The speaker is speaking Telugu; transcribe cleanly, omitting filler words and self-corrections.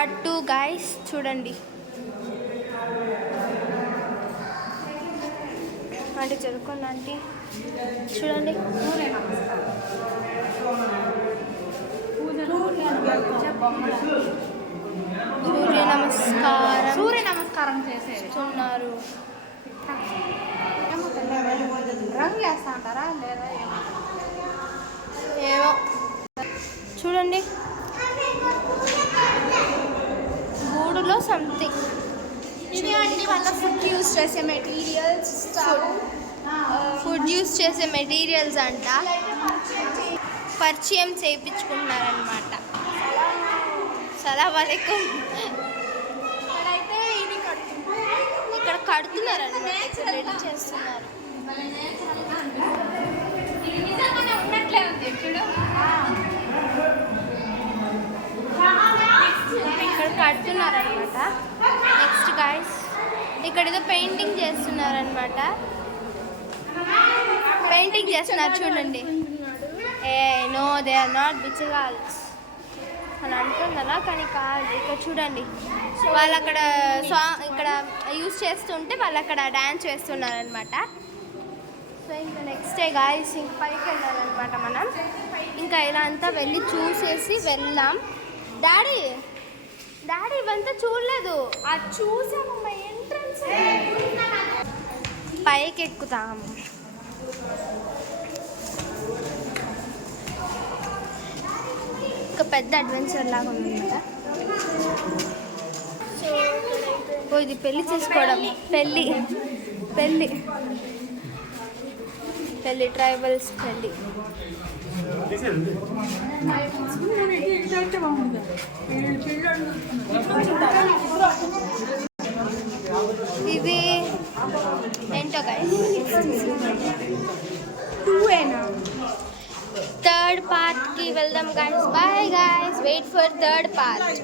అటు గైస్ చూడండి, అంటే జరుపుకోండి ఆంటీ, చూడండి సూర్య నమస్కారం చేసేస్తున్నారు. రంగు వేస్తా అంటారా లేదా ఏమో చూడండి, గూడులో సంథింగ్. ఇది అండి వాళ్ళ ఫుడ్ యూస్ చేసే మెటీరియల్స్, ఫుడ్ యూస్ చేసే మెటీరియల్స్ అంట, పరిచయం చేయించుకుంటున్నారనమాట. సలాం అలైకుం. ఇక్కడ కడుతున్నారనమాట, ఇక్కడ రెడీ చేస్తున్నారు. ఉన్నట్లే ఉంది చూడు. ఇక్కడ కడుతున్నారనమాట. నెక్స్ట్ గాయస్ ఇక్కడ ఏదో పెయింటింగ్ చేస్తున్నారనమాట. పెయింటింగ్ చేస్తున్నారు చూడండి. నో దే ఆర్ నాట్ బిచ్చగాల్స్ అని అంటున్నారా, కానీ కాదు. ఇక్కడ చూడండి, వాళ్ళు అక్కడ ఇక్కడ యూస్ చేస్తుంటే వాళ్ళు అక్కడ డ్యాన్స్ వేస్తున్నారనమాట. సో ఇంకా నెక్స్ట్ డే గాయస్ ఇంక పైకి వెళ్ళాలన్నమాట మనం. ఇంకా ఇలా అంతా వెళ్ళి చూసేసి వెళ్దాం. డాడీ ఇవంతా చూడలేదు. అది చూసాము ఎంట్రన్స్. పైకి ఎక్కుతాము. ఒక పెద్ద అడ్వెంచర్ లాగా ఉందన్నమాట. ఓ ఇది పెళ్ళి చేసుకోవడం, పెళ్ళి ట్రైబల్స్ పెళ్ళి. ఇది ఏంటో గైస్, థర్డ్ పార్ట్కి వెళ్దాం guys. Bye guys, wait for third part.